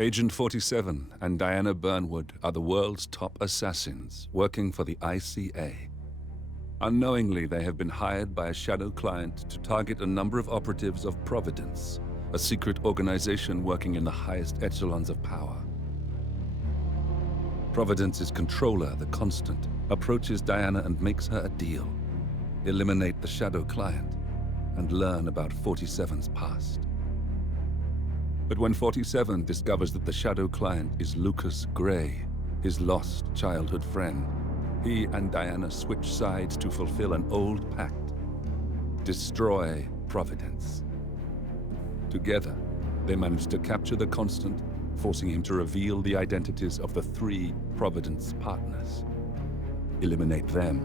Agent 47 and Diana Burnwood are the world's top assassins working for the ICA. Unknowingly, they have been hired by a shadow client to target a number of operatives of Providence, a secret organization working in the highest echelons of power. Providence's controller, the Constant, approaches Diana and makes her a deal. Eliminate the shadow client and learn about 47's past. But when 47 discovers that the shadow client is Lucas Gray, his lost childhood friend, he and Diana switch sides to fulfill an old pact: destroy Providence. Together, they manage to capture the Constant, forcing him to reveal the identities of the 3 Providence partners. Eliminate them,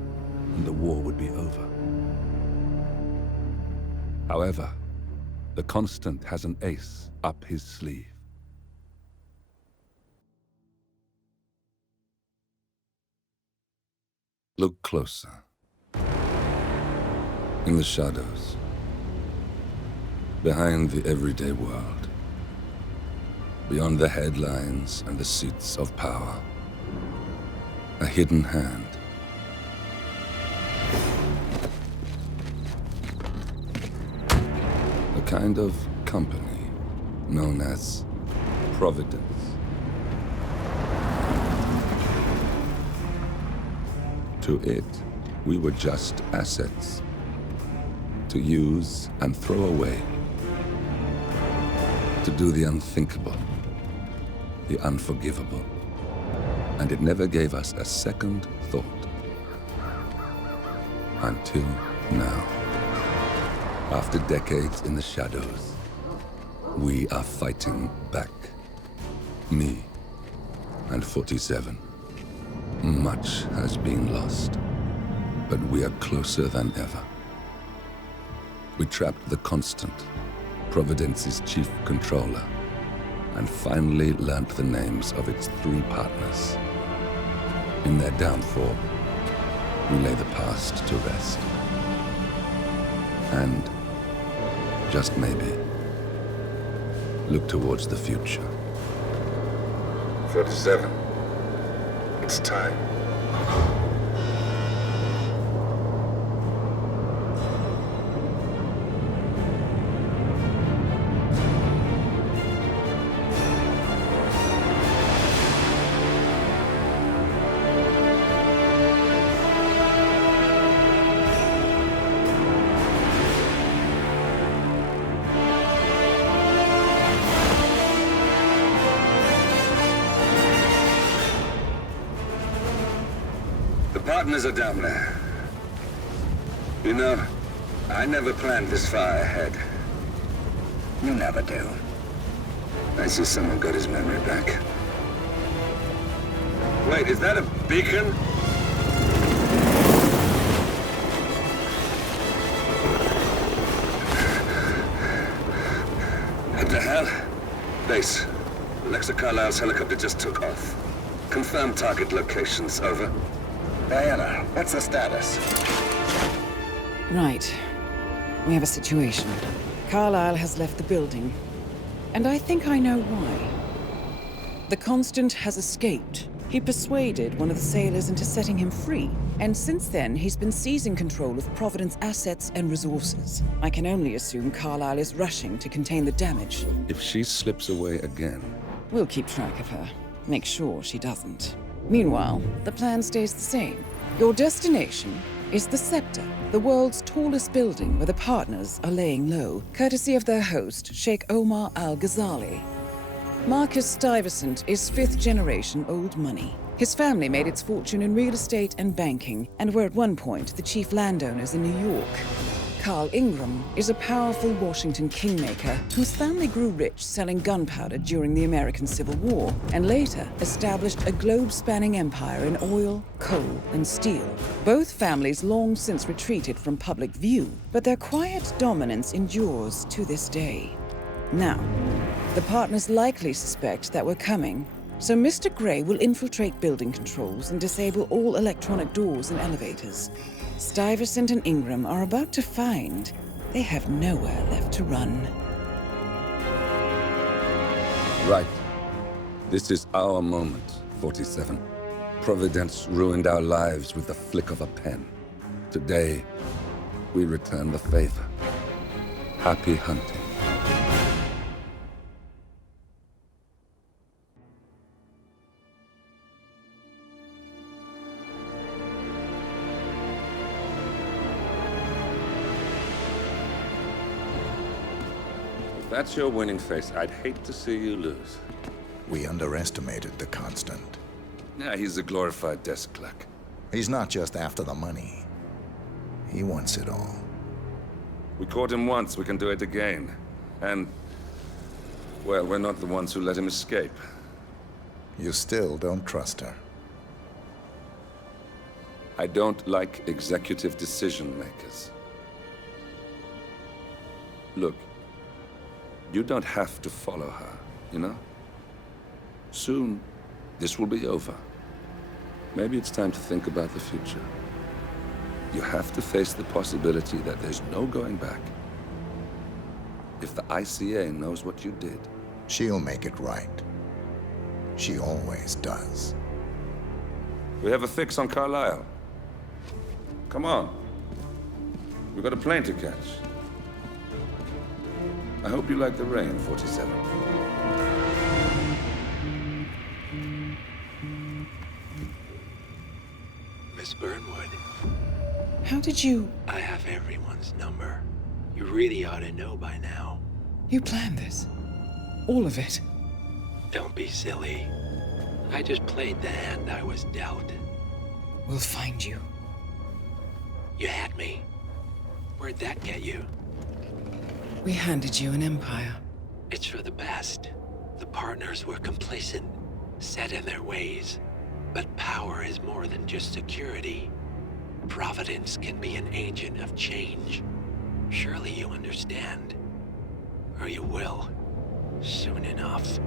and the war would be over. However, the Constant has an ace up his sleeve. Look closer. In the shadows, behind the everyday world, beyond the headlines and the seats of power, a hidden hand. A kind of company known as Providence. To it, we were just assets to use and throw away, to do the unthinkable, the unforgivable, and it never gave us a second thought. Until now. After decades in the shadows, we are fighting back. Me and 47. Much has been lost, but we are closer than ever. We trapped the Constant, Providence's chief controller, and finally learnt the names of its 3 partners. In their downfall, we lay the past to rest. And, just maybe, look towards the future. 47. It's time. Partners are down there. You know, I never planned this far ahead. You never do. I see someone got his memory back. Wait, is that a beacon? What the hell? Base. Alexa Carlyle's helicopter just took off. Confirm target locations, over. Diana, what's the status? Right. We have a situation. Carlyle has left the building. And I think I know why. The Constant has escaped. He persuaded one of the sailors into setting him free. And since then, he's been seizing control of Providence assets and resources. I can only assume Carlyle is rushing to contain the damage. If she slips away again... We'll keep track of her. Make sure she doesn't. Meanwhile, the plan stays the same. Your destination is the Scepter, the world's tallest building where the partners are laying low, courtesy of their host, Sheikh Omar Al-Ghazali. Marcus Stuyvesant is 5th-generation old money. His family made its fortune in real estate and banking, and were at one point the chief landowners in New York. Carl Ingram is a powerful Washington kingmaker whose family grew rich selling gunpowder during the American Civil War, and later established a globe-spanning empire in oil, coal, and steel. Both families long since retreated from public view, but their quiet dominance endures to this day. Now, the partners likely suspect that we're coming, so Mr. Gray will infiltrate building controls and disable all electronic doors and elevators. Stuyvesant and Ingram are about to find they have nowhere left to run. Right. This is our moment, 47. Providence ruined our lives with the flick of a pen. Today, we return the favor. Happy hunting. If that's your winning face, I'd hate to see you lose. We underestimated the Constant. Yeah, he's a glorified desk clerk. He's not just after the money. He wants it all. We caught him once, we can do it again. And, well, we're not the ones who let him escape. You still don't trust her. I don't like executive decision makers. Look, you don't have to follow her, you know? Soon, this will be over. Maybe it's time to think about the future. You have to face the possibility that there's no going back. If the ICA knows what you did, She'll make it right. She always does. we have a fix on Carlyle. Come on. We've got a plane to catch. I hope you like the rain, 47. Miss Burnwood, How did you... I have everyone's number. You really ought to know by now. You planned this? All of it? Don't be silly. I just played the hand I was dealt. We'll find you. You had me. Where'd that get you? We handed you an empire. It's for the best. The partners were complacent, set in their ways. But power is more than just security. Providence can be an agent of change. Surely you understand. Or you will. Soon enough.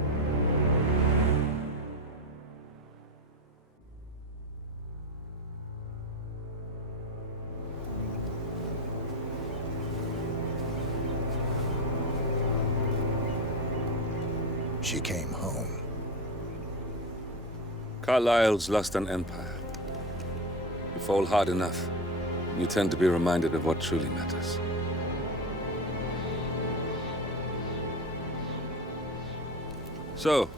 She came home. Carlyle's lost an empire. You fall hard enough, you tend to be reminded of what truly matters. So,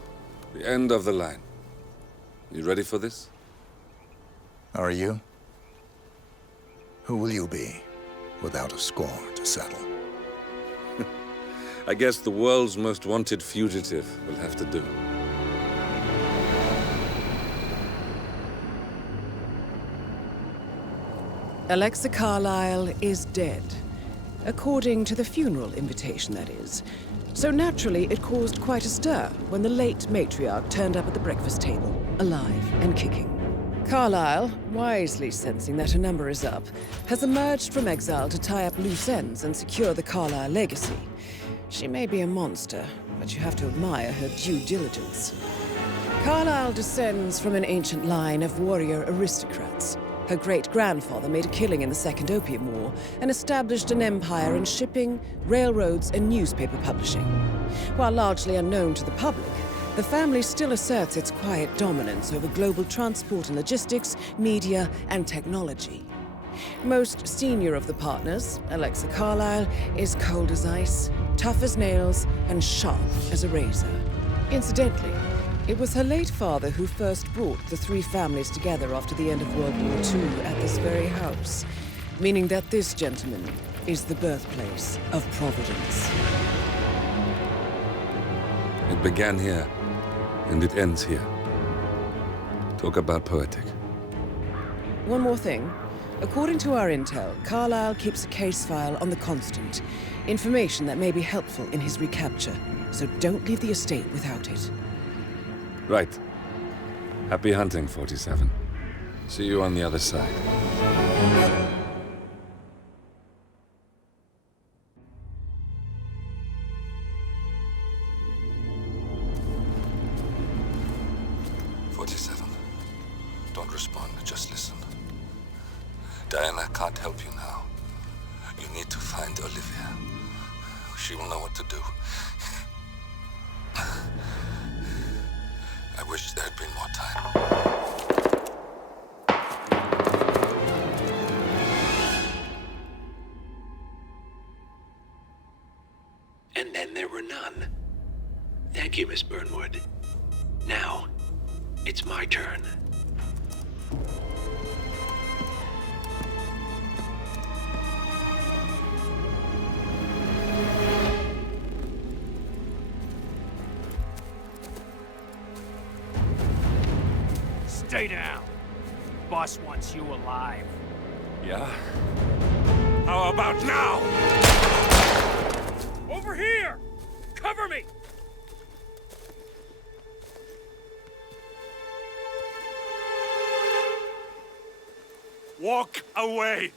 the end of the line. You ready for this? Are you? Who will you be, without a score to settle? I guess the world's most wanted fugitive will have to do. Alexa Carlyle is dead. According to the funeral invitation, that is. So naturally, it caused quite a stir when the late matriarch turned up at the breakfast table, alive and kicking. Carlyle, wisely sensing that her number is up, has emerged from exile to tie up loose ends and secure the Carlyle legacy. She may be a monster, but you have to admire her due diligence. Carlyle descends from an ancient line of warrior aristocrats. Her great-grandfather made a killing in the Second Opium War and established an empire in shipping, railroads, and newspaper publishing. While largely unknown to the public, the family still asserts its quiet dominance over global transport and logistics, media, and technology. Most senior of the partners, Alexa Carlyle, is cold as ice, tough as nails, and sharp as a razor. Incidentally, it was her late father who first brought the three families together after the end of World War II at this very house, meaning that this gentleman is the birthplace of Providence. It began here, and it ends here. Talk about poetic. One more thing. According to our intel, Carlyle keeps a case file on the Constant. Information that may be helpful in his recapture, so don't leave the estate without it. Right. Happy hunting, 47. See you on the other side. Don't respond, just listen. Diana can't help you now. You need to find Olivia. She will know what to do. I wish there had been more time. And then there were none. Thank you, Miss Burnwood. Now, it's my turn. Stay down. Boss wants you alive. Yeah? How about now? Over here! Cover me! Walk away!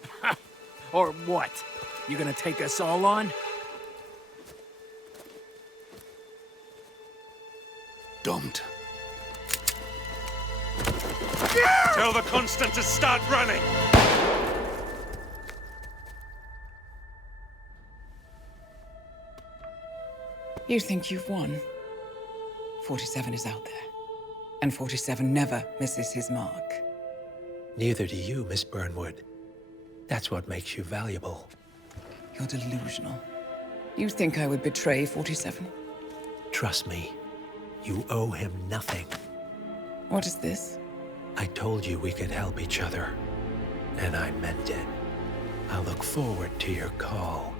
Or what? You gonna take us all on? Don't. Tell the Constant to start running! You think you've won? 47 is out there. And 47 never misses his mark. Neither do you, Miss Burnwood. That's what makes you valuable. You're delusional. You think I would betray 47? Trust me, you owe him nothing. What is this? I told you we could help each other, and I meant it. I look forward to your call.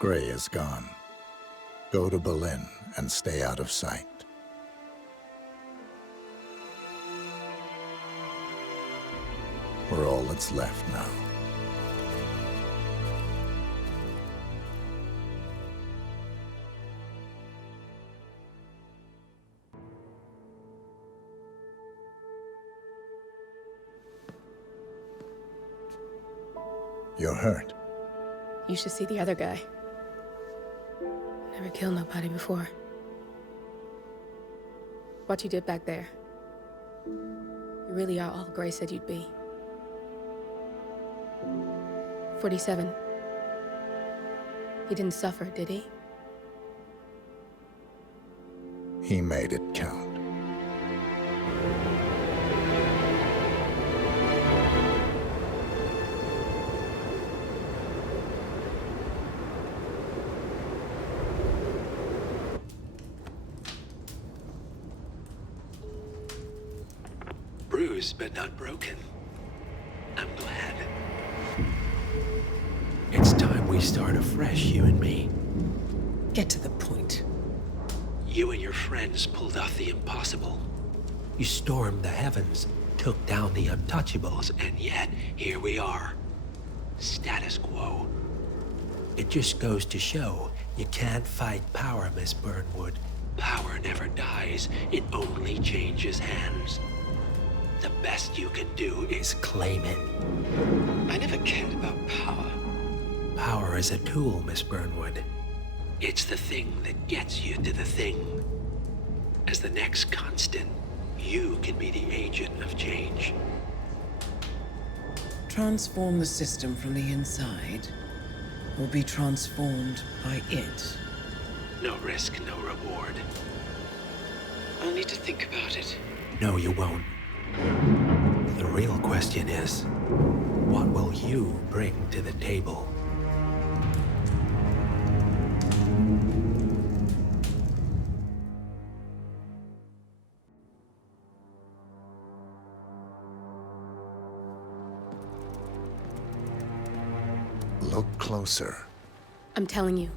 Gray is gone. Go to Berlin and stay out of sight. We're all that's left now. You're hurt. You should see the other guy. Never killed nobody before. What you did back there. You really are all Gray said you'd be. 47. He didn't suffer, did he? He made it count. Bruised but not broken. I'm glad. It's time we start afresh, you and me. Get to the point. You and your friends pulled off the impossible. You stormed the heavens, took down the untouchables, and yet here we are. Status quo. It just goes to show you can't fight power, Miss Burnwood. Power never dies, it only changes hands. The best you can do is claim it. I never cared about power. Power is a tool, Miss Burnwood. It's the thing that gets you to the thing. As the next constant, you can be the agent of change. Transform the system from the inside, or be transformed by it. No risk, no reward. I'll need to think about it. No, you won't. The real question is, what will you bring to the table? Look closer. I'm telling you,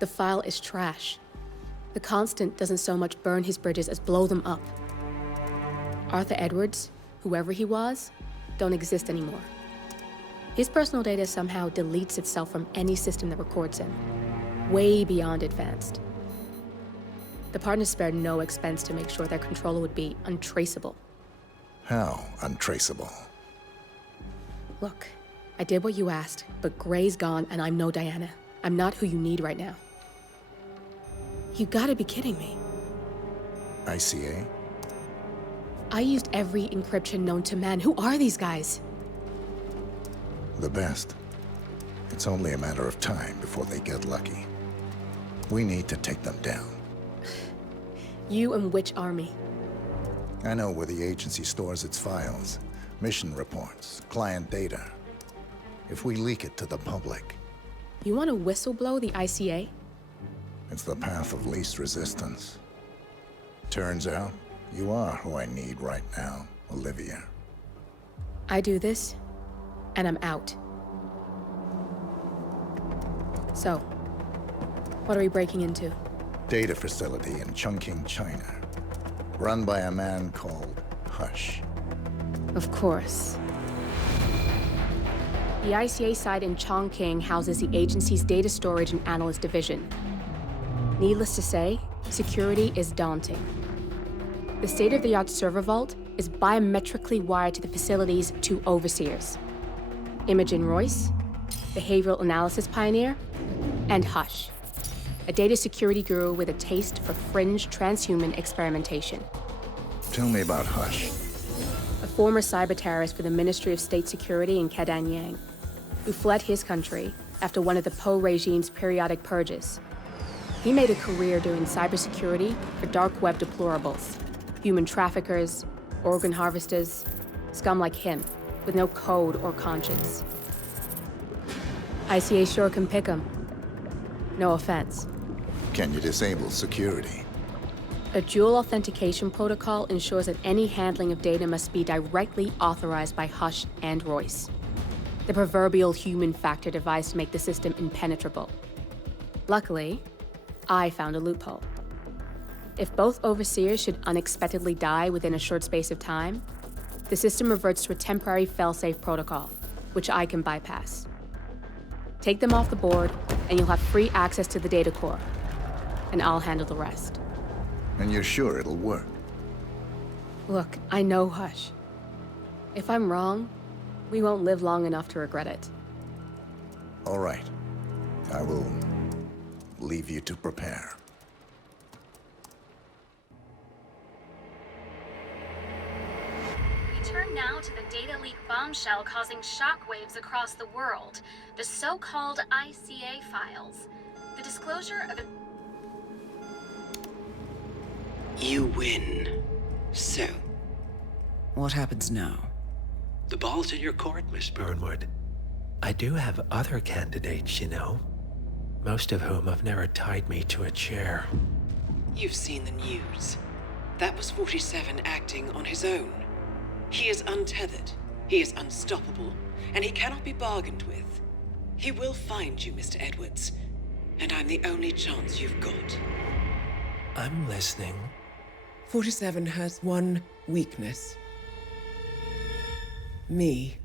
the file is trash. The Constant doesn't so much burn his bridges as blow them up. Arthur Edwards, whoever he was, don't exist anymore. His personal data somehow deletes itself from any system that records him, way beyond advanced. The partners spared no expense to make sure their controller would be untraceable. How untraceable? Look, I did what you asked, but Gray's gone and I'm no Diana. I'm not who you need right now. You gotta be kidding me. ICA? I used every encryption known to man. Who are these guys? The best. It's only a matter of time before they get lucky. We need to take them down. You and which army? I know where the agency stores its files, mission reports, client data. If we leak it to the public, You want to whistleblow the ICA? it's the path of least resistance. Turns out, you are who I need right now, Olivia. I do this, and I'm out. So, what are we breaking into? Data facility in Chongqing, China. Run by a man called Hush. Of course. The ICA site in Chongqing houses the agency's data storage and analyst division. Needless to say, security is daunting. The state-of-the-art server vault is biometrically wired to the facility's 2 overseers: Imogen Royce, behavioral analysis pioneer, and Hush, a data security guru with a taste for fringe transhuman experimentation. Tell me about Hush. A former cyber terrorist for the Ministry of State Security in Kadanyang, who fled his country after one of the Po regime's periodic purges. He made a career doing cybersecurity for dark web deplorables, human traffickers, organ harvesters, scum like him, with no code or conscience. ICA sure can pick 'em. No offense. Can you disable security? A dual authentication protocol ensures that any handling of data must be directly authorized by Hush and Royce, the proverbial human factor device to make the system impenetrable. Luckily, I found a loophole. If both overseers should unexpectedly die within a short space of time, the system reverts to a temporary fail-safe protocol, which I can bypass. Take them off the board, and you'll have free access to the data core, and I'll handle the rest. And you're sure it'll work? Look, I know Hush. If I'm wrong, we won't live long enough to regret it. All right. I will leave you to prepare. We turn now to the data leak bombshell causing shockwaves across the world, the so-called ICA files. The disclosure of You win. So, What happens now? the ball's in your court, Miss Burnwood. I do have other candidates, you know. Most of whom have never tied me to a chair. You've seen the news. That was 47 acting on his own. He is untethered, he is unstoppable, and he cannot be bargained with. He will find you, Mr. Edwards, and I'm the only chance you've got. I'm listening. 47 has one weakness. Me.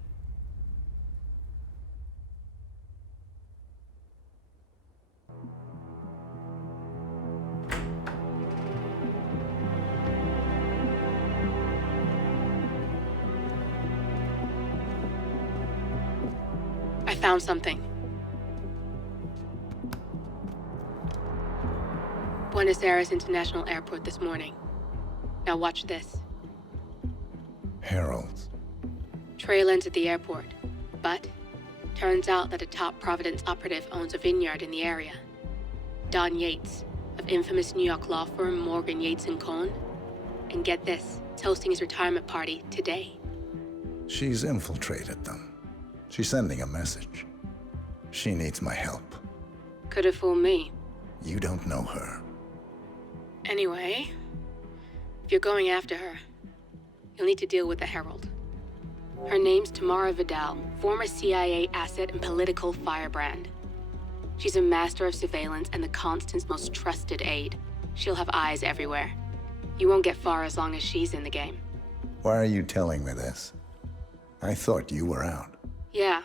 I found something. Buenos Aires International Airport this morning. Now watch this. Heralds. Trail ends at the airport, but turns out that a top Providence operative owns a vineyard in the area. Don Yates, of infamous New York law firm Morgan, Yates & Cohn. And get this, is hosting his retirement party today. She's infiltrated them. She's sending a message. She needs my help. Could have fooled me. You don't know her. Anyway, if you're going after her, you'll need to deal with the Herald. Her name's Tamara Vidal, former CIA asset and political firebrand. She's a master of surveillance and the Constant's most trusted aide. She'll have eyes everywhere. You won't get far as long as she's in the game. Why are you telling me this? I thought you were out. Yeah.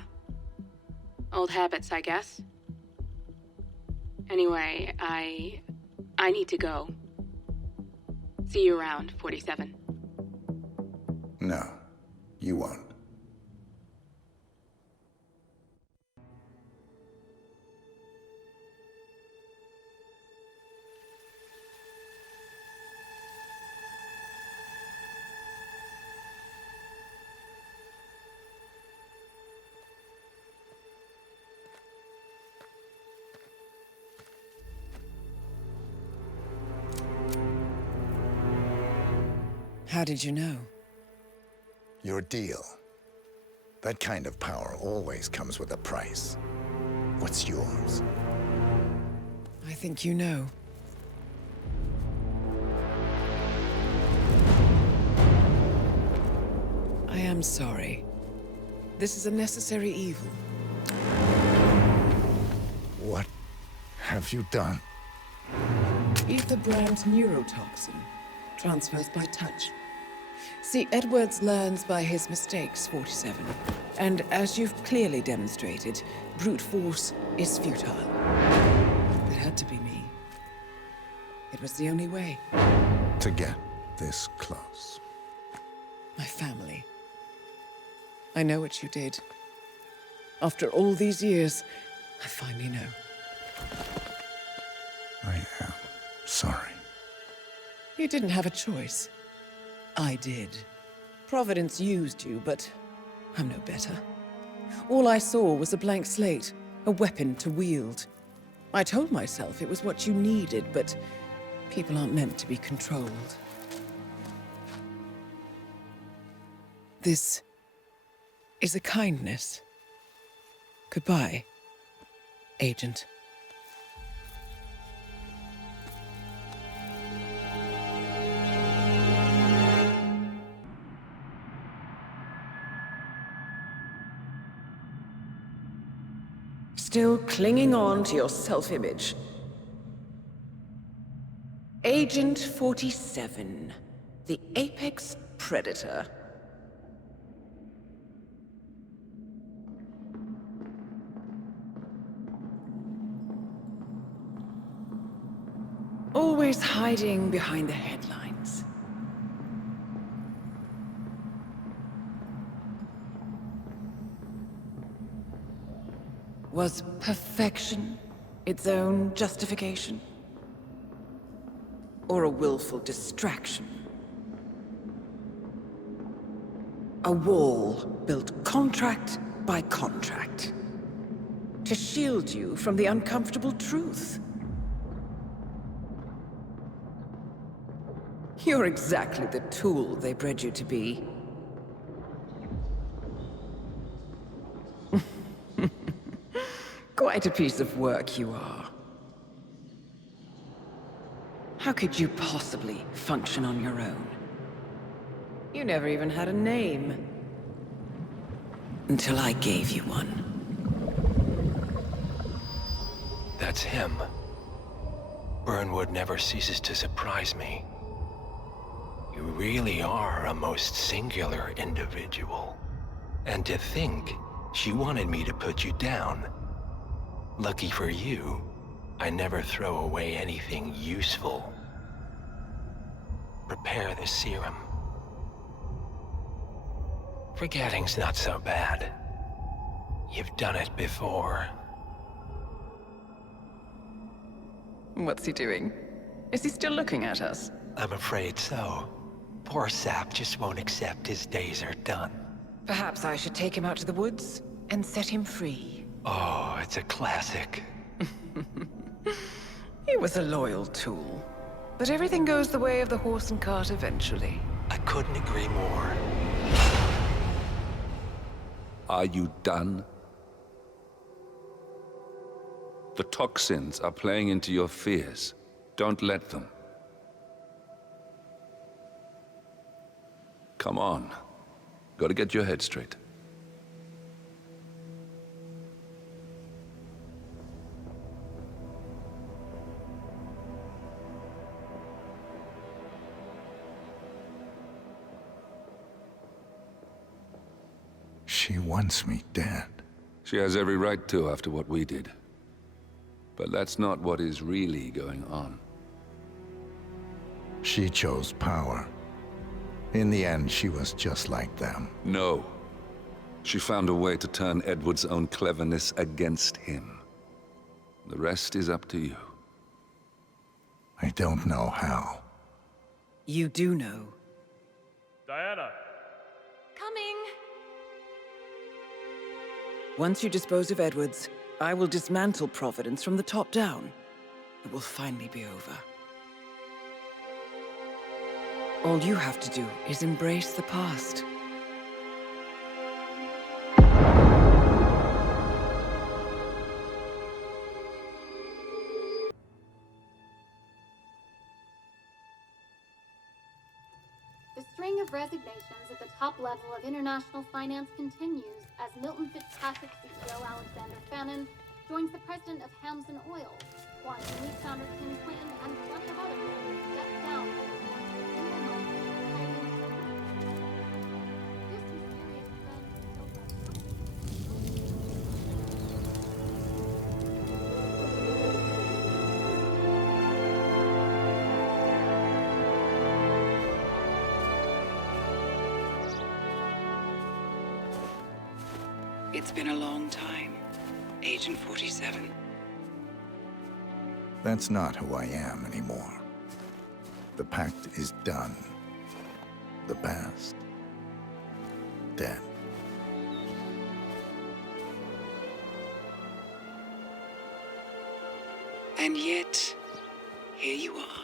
Old habits, I guess. Anyway, I need to go. See you around, 47. No, you won't. How did you know? Your deal. That kind of power always comes with a price. What's yours? I think you know. I am sorry. This is a necessary evil. What have you done? Ether brand neurotoxin. Transfers by touch. See, Edwards learns by his mistakes, 47. And as you've clearly demonstrated, brute force is futile. It had to be me. It was the only way. To get this close. My family. I know what you did. After all these years, I finally know. I am sorry. You didn't have a choice. I did. Providence used you, but I'm no better. All I saw was a blank slate, a weapon to wield. I told myself it was what you needed, but people aren't meant to be controlled. This is a kindness. Goodbye, Agent. Still clinging on to your self-image. Agent 47, the apex predator. Always hiding behind the headlines. Was perfection its own justification? Or a willful distraction? A wall built contract by contract to shield you from the uncomfortable truth. You're exactly the tool they bred you to be. Quite a piece of work you are. How could you possibly function on your own? You never even had a name. Until I gave you one. That's him. Burnwood never ceases to surprise me. You really are a most singular individual. And to think she wanted me to put you down. Lucky for you, I never throw away anything useful. Prepare the serum. Forgetting's not so bad. You've done it before. What's he doing? Is he still looking at us? I'm afraid so. Poor Sap just won't accept his days are done. Perhaps I should take him out to the woods and set him free. Oh, it's a classic. He was a loyal tool. But everything goes the way of the horse and cart eventually. I couldn't agree more. Are you done? The toxins are playing into your fears. Don't let them. Come on. Gotta get your head straight. She wants me dead. She has every right to after what we did. But that's not what is really going on. She chose power. In the end, she was just like them. No. She found a way to turn Edward's own cleverness against him. The rest is up to you. I don't know how. You do know. Diana! Coming! Once you dispose of Edwards, I will dismantle Providence from the top down. It will finally be over. All you have to do is embrace the past. The string of resignations at the top level of international finance continues as Milton Fitzpatrick CEO Alexander Fannin joins the president of Hamson Oil, Quantum Leap founder Tim Quinn, and plenty of others who step down from the board of the single most exciting This mysterious It's been a long time, Agent 47. That's not who I am anymore. The pact is done. The past, dead. And yet, here you are.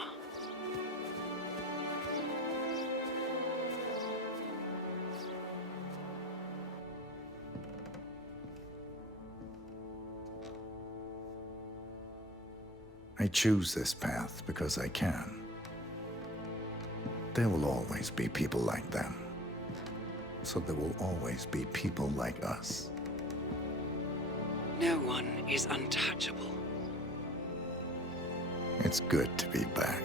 I choose this path because I can. There will always be people like them. So there will always be people like us. No one is untouchable. It's good to be back.